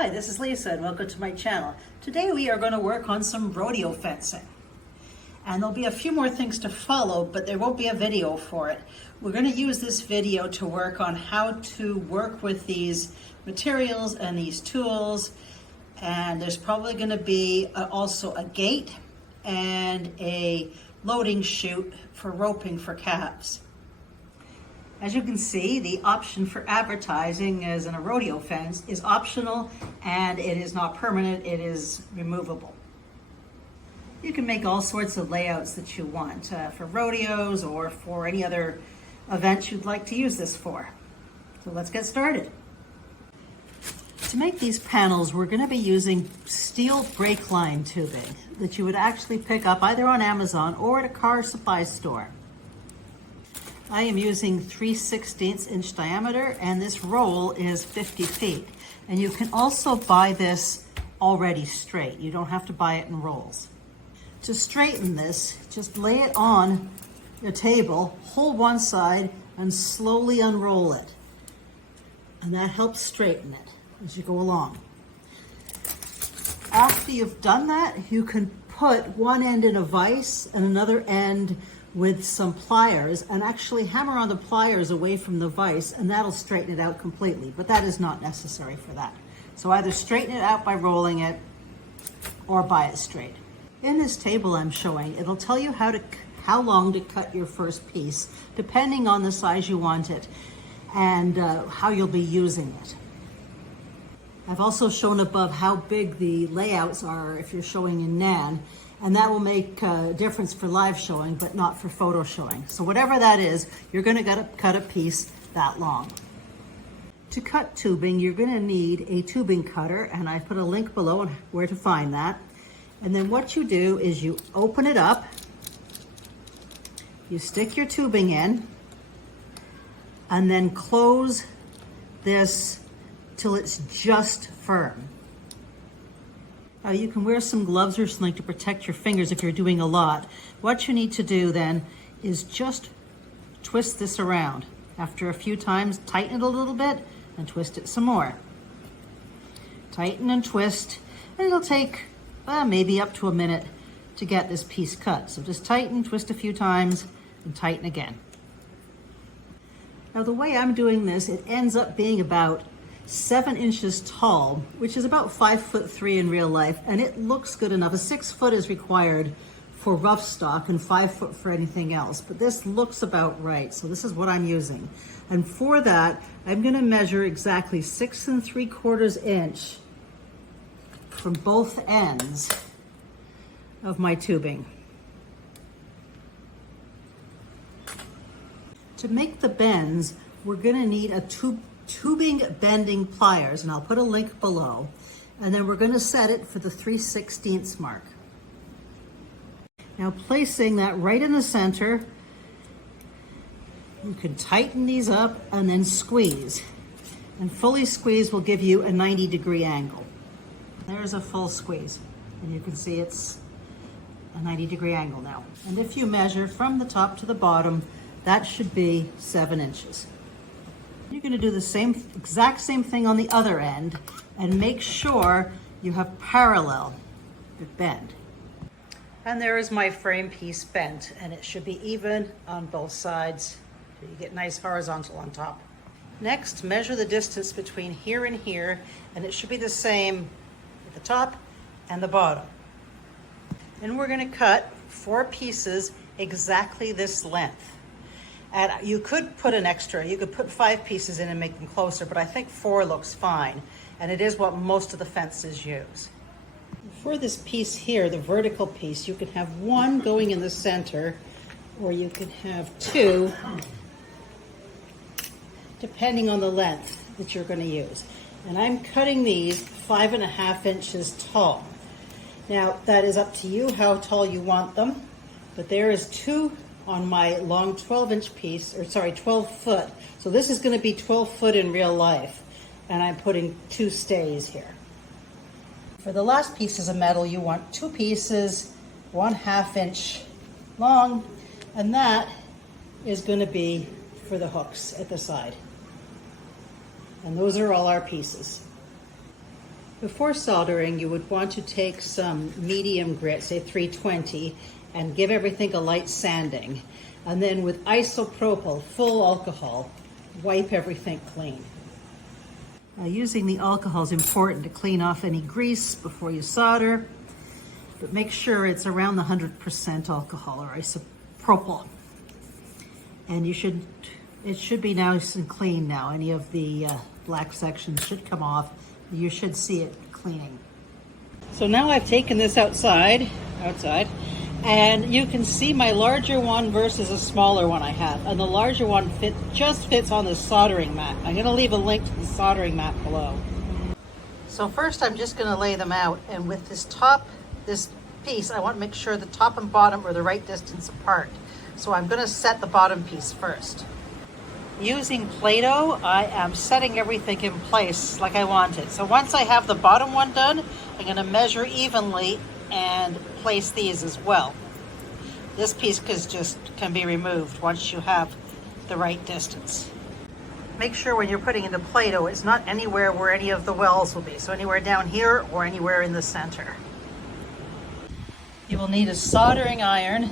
Hi, this is Lisa and welcome to my channel. Today we are going to work on some rodeo fencing. And there'll be a few more things to follow, but there won't be a video for it. We're going to use this video to work on how to work with these materials and these tools. And there's probably going to be also a gate and a loading chute for roping for calves. As you can see, the option for advertising as in a rodeo fence is optional and it is not permanent, it is removable. You can make all sorts of layouts that you want for rodeos or for any other events you'd like to use this for. So let's get started. To make these panels, we're going to be using steel brake line tubing that you would actually pick up either on Amazon or at a car supply store. I am using 3/16 inch diameter and this roll is 50 feet. And you can also buy this already straight. You don't have to buy it in rolls. To straighten this, just lay it on a table, hold one side and slowly unroll it. And that helps straighten it as you go along. After you've done that, you can put one end in a vise and another end with some pliers and actually hammer on the pliers away from the vise and that'll straighten it out completely, but that is not necessary for that. So either straighten it out by rolling it or buy it straight. In this table I'm showing, it'll tell you how long to cut your first piece depending on the size you want it and how you'll be using it. I've also shown above how big the layouts are if you're showing in NAN, and that will make a difference for live showing, but not for photo showing. So whatever that is, you're gonna cut a piece that long. To cut tubing, you're gonna need a tubing cutter, and I put a link below on where to find that. And then what you do is you open it up, you stick your tubing in, and then close this till it's just firm. Now you can wear some gloves or something to protect your fingers if you're doing a lot. What you need to do then is just twist this around. After a few times, tighten it a little bit and twist it some more. Tighten and twist, and it'll take maybe up to a minute to get this piece cut. So just tighten, twist a few times, and tighten again. Now the way I'm doing this, it ends up being about 7 inches tall, which is about 5'3" in real life, and it looks good enough. A 6 foot is required for rough stock and 5 foot for anything else, but this looks about right. So this is what I'm using. And for that, I'm gonna measure exactly 6 3/4 inch from both ends of my tubing. To make the bends, we're gonna need a tubing bending pliers, and I'll put a link below. And then we're gonna set it for the 3/16 mark. Now placing that right in the center, you can tighten these up and then squeeze. And fully squeeze will give you a 90-degree angle. There's a full squeeze. And you can see it's a 90-degree angle now. And if you measure from the top to the bottom, that should be 7 inches. You're going to do the exact same thing on the other end and make sure you have parallel bend. And there is my frame piece bent, and it should be even on both sides so you get nice horizontal on top. Next, measure the distance between here and here, and it should be the same at the top and the bottom. And we're going to cut 4 pieces exactly this length. And you could put an extra, you could put 5 pieces in and make them closer, but I think 4 looks fine. And it is what most of the fences use. For this piece here, the vertical piece, you can have 1 going in the center, or you can have 2, depending on the length that you're going to use. And I'm cutting these 5.5 inches tall. Now, that is up to you how tall you want them, but there is 2 on my long 12-inch piece, or sorry, 12 foot. So this is gonna be 12 foot in real life, and I'm putting 2 stays here. For the last pieces of metal, you want 2 pieces, 1/2 inch long, and that is gonna be for the hooks at the side. And those are all our pieces. Before soldering, you would want to take some medium grit, say 320, and give everything a light sanding. And then with isopropyl, full alcohol, wipe everything clean. Using the alcohol is important to clean off any grease before you solder, but make sure it's around the 100% alcohol or isopropyl. And it should be nice and clean now. Any of the black sections should come off. You should see it cleaning. So now I've taken this outside, and you can see my larger one versus a smaller one I have. And the larger one just fits on the soldering mat. I'm gonna leave a link to the soldering mat below. So first I'm just gonna lay them out, and with this piece, I want to make sure the top and bottom are the right distance apart. So I'm gonna set the bottom piece first. Using Play-Doh, I am setting everything in place like I want it. So once I have the bottom one done, I'm going to measure evenly and place these as well. This piece can be removed once you have the right distance. Make sure when you're putting in the Play-Doh, it's not anywhere where any of the wells will be. So anywhere down here or anywhere in the center. You will need a soldering iron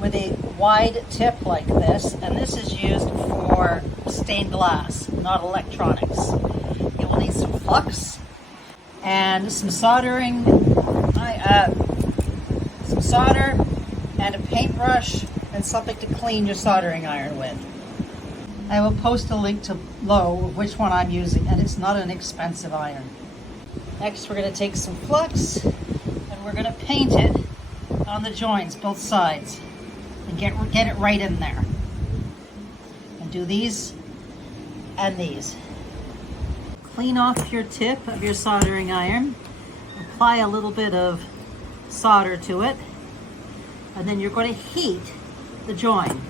with a wide tip like this, and this is used for stained glass, not electronics. You will need some flux and some soldering, some solder and a paintbrush and something to clean your soldering iron with. I will post a link below of which one I'm using, and it's not an expensive iron. Next, we're going to take some flux and we're going to paint it on the joints, both sides. And get it right in there. And do these and these. Clean off your tip of your soldering iron. Apply a little bit of solder to it. And then you're going to heat the join.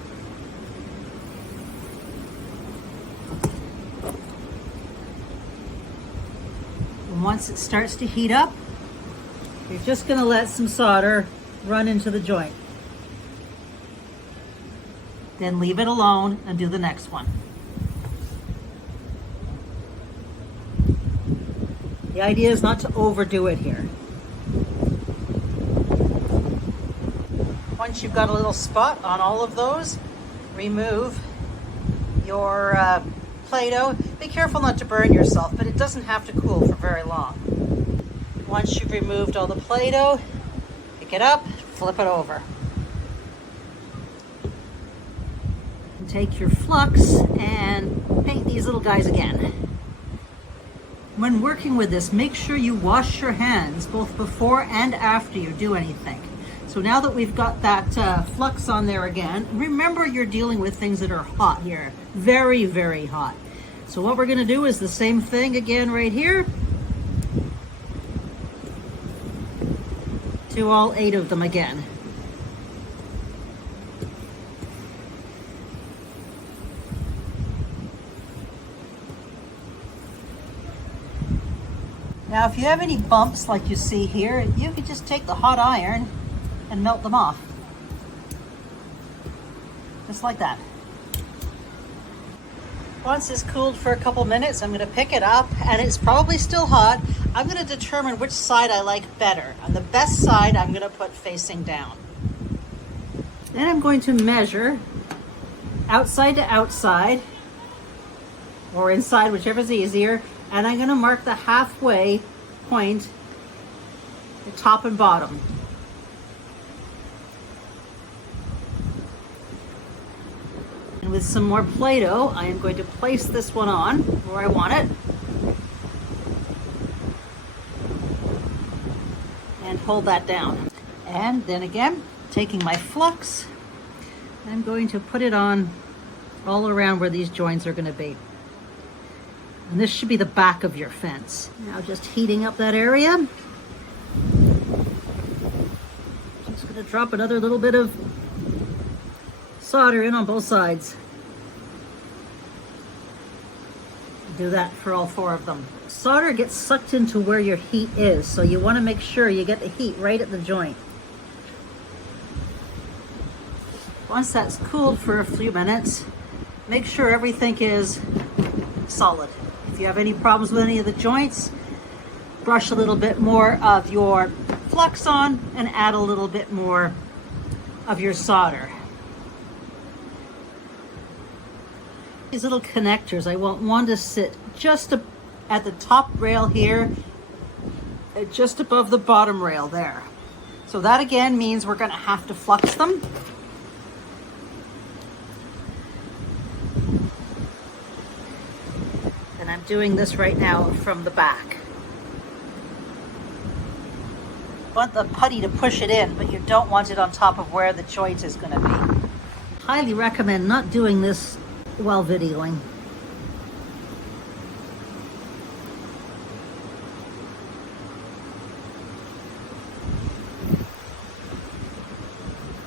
And once it starts to heat up, you're just going to let some solder run into the joint. Then leave it alone and do the next one. The idea is not to overdo it here. Once you've got a little spot on all of those, remove your Play-Doh. Be careful not to burn yourself, but it doesn't have to cool for very long. Once you've removed all the Play-Doh, pick it up, flip it over. Take your flux and paint these little guys again. When working with this, make sure you wash your hands both before and after you do anything. So now that we've got that flux on there again, remember you're dealing with things that are hot here. Very, very hot. So what we're going to do is the same thing again right here. Do all 8 of them again. Now, if you have any bumps like you see here, you can just take the hot iron and melt them off. Just like that. Once it's cooled for a couple minutes, I'm going to pick it up, and it's probably still hot. I'm going to determine which side I like better. On the best side, I'm going to put facing down. Then I'm going to measure outside to outside, or inside, whichever's easier, and I'm going to mark the halfway point, the top and bottom. And with some more Play-Doh, I am going to place this one on where I want it. And hold that down. And then again, taking my flux, I'm going to put it on all around where these joints are going to be. And this should be the back of your fence. Now just heating up that area. Just going to drop another little bit of solder in on both sides. Do that for all 4 of them. Solder gets sucked into where your heat is, so you want to make sure you get the heat right at the joint. Once that's cooled for a few minutes, make sure everything is solid. If you have any problems with any of the joints, brush a little bit more of your flux on and add a little bit more of your solder. These little connectors, I want one to sit just at the top rail here, just above the bottom rail there. So that again means we're going to have to flux them. And I'm doing this right now from the back. You want the putty to push it in, but you don't want it on top of where the joint is going to be. Highly recommend not doing this while videoing.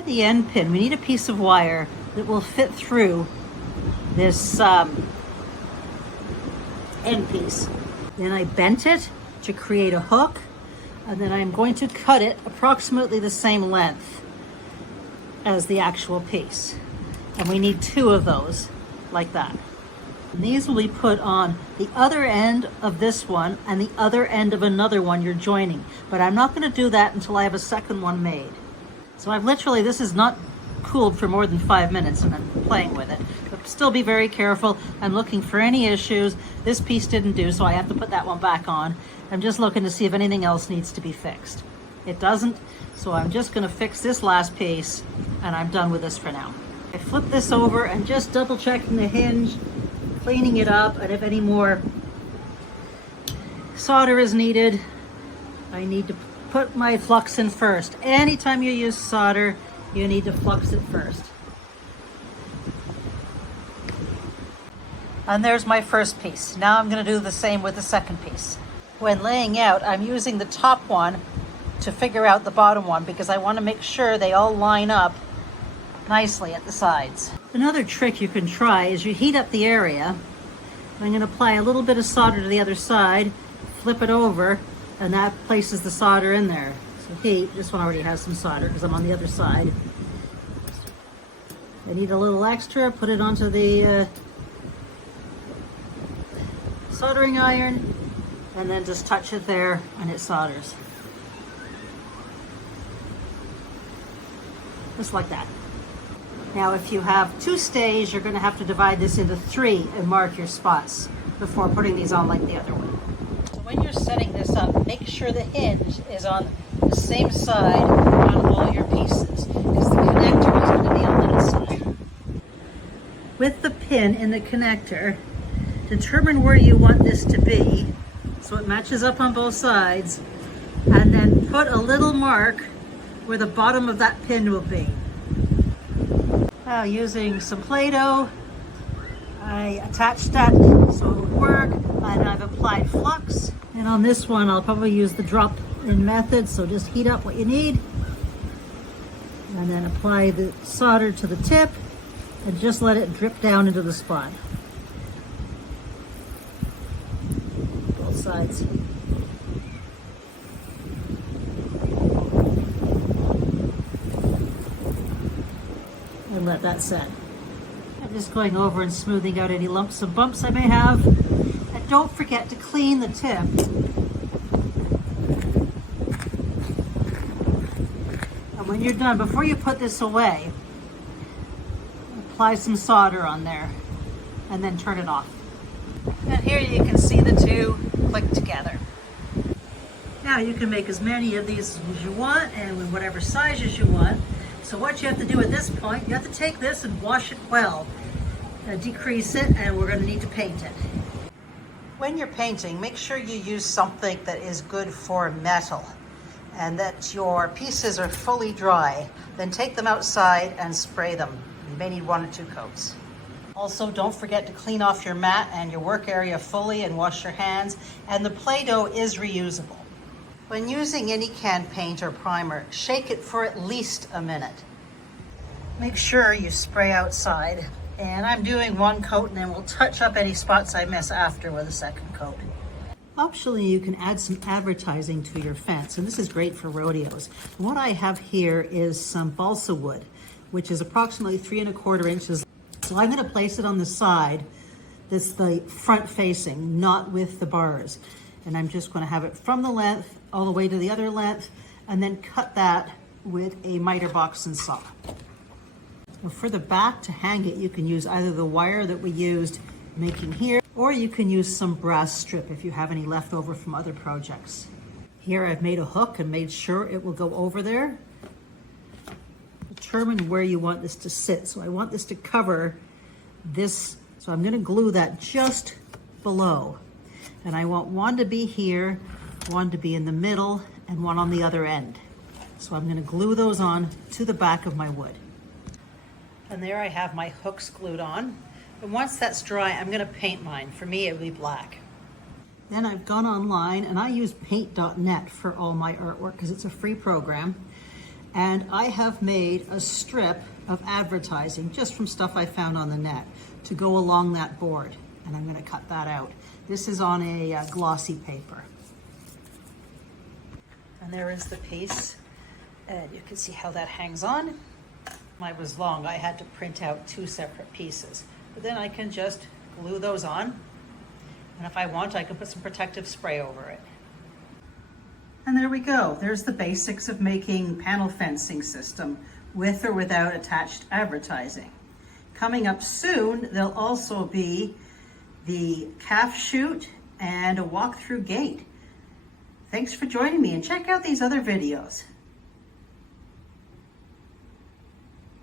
The end pin, we need a piece of wire that will fit through this end piece. Then I bent it to create a hook, and then I'm going to cut it approximately the same length as the actual piece. And we need 2 of those, like that. And these will be put on the other end of this one and the other end of another one you're joining. But I'm not going to do that until I have a second one made. So I've literally, this is not cooled for more than 5 minutes and I'm playing with it. But still be very careful. I'm looking for any issues. This piece didn't do, so I have to put that one back on. I'm just looking to see if anything else needs to be fixed. It doesn't, so I'm just going to fix this last piece and I'm done with this for now. I flip this over and just double checking the hinge, cleaning it up, and if any more solder is needed, I need to put my flux in first. Anytime you use solder, you need to flux it first. And there's my first piece. Now I'm going to do the same with the second piece. When laying out, I'm using the top one to figure out the bottom one because I want to make sure they all line up nicely at the sides. Another trick you can try is you heat up the area. I'm going to apply a little bit of solder to the other side, flip it over, and that places the solder in there. So heat, this one already has some solder because I'm on the other side. I need a little extra, put it onto the soldering iron, and then just touch it there and it solders. Just like that. Now if you have 2 stays, you're going to have to divide this into 3 and mark your spots before putting these on like the other one. So when you're setting this up, make sure the hinge is on the same side on all your pieces because the connector is going to be on that side. With the pin in the connector, determine where you want this to be so it matches up on both sides, and then put a little mark where the bottom of that pin will be. Now using some Play-Doh, I attached that so it would work, and I've applied flux. And on this one, I'll probably use the drop-in method, so just heat up what you need. And then apply the solder to the tip, and just let it drip down into the spot. Both sides. And let that set. I'm just going over and smoothing out any lumps and bumps I may have. And don't forget to clean the tip. And when you're done, before you put this away, apply some solder on there and then turn it off. And here you can see the 2 click together. Now you can make as many of these as you want and with whatever sizes you want. So what you have to do at this point, you have to take this and wash it well, decrease it, and we're going to need to paint it. When you're painting, make sure you use something that is good for metal and that your pieces are fully dry. Then take them outside and spray them. You may need 1 or 2 coats. Also, don't forget to clean off your mat and your work area fully and wash your hands. And the Play-Doh is reusable. When using any can paint or primer, shake it for at least a minute. Make sure you spray outside. And I'm doing 1 coat, and then we'll touch up any spots I miss after with a second coat. Optionally, you can add some advertising to your fence, and this is great for rodeos. What I have here is some balsa wood, which is approximately 3 1/4 inches. So I'm going to place it on the side that's the front facing, not with the bars. And I'm just going to have it from the length all the way to the other length, and then cut that with a miter box and saw. Now for the back to hang it, you can use either the wire that we used making here, or you can use some brass strip if you have any left over from other projects. Here I've made a hook and made sure it will go over there. Determine where you want this to sit. So I want this to cover this, so I'm going to glue that just below. And I want one to be here, one to be in the middle, and one on the other end. So I'm going to glue those on to the back of my wood. And there I have my hooks glued on. And once that's dry, I'm going to paint mine. For me, it will be black. Then I've gone online and I use paint.net for all my artwork because it's a free program. And I have made a strip of advertising just from stuff I found on the net to go along that board. And I'm going to cut that out. This is on a glossy paper. And there is the piece. And you can see how that hangs on. Mine was long. I had to print out 2 separate pieces. But then I can just glue those on. And if I want, I can put some protective spray over it. And there we go. There's the basics of making panel fencing system with or without attached advertising. Coming up soon, there'll also be the calf chute and a walk-through gate. Thanks for joining me, and check out these other videos.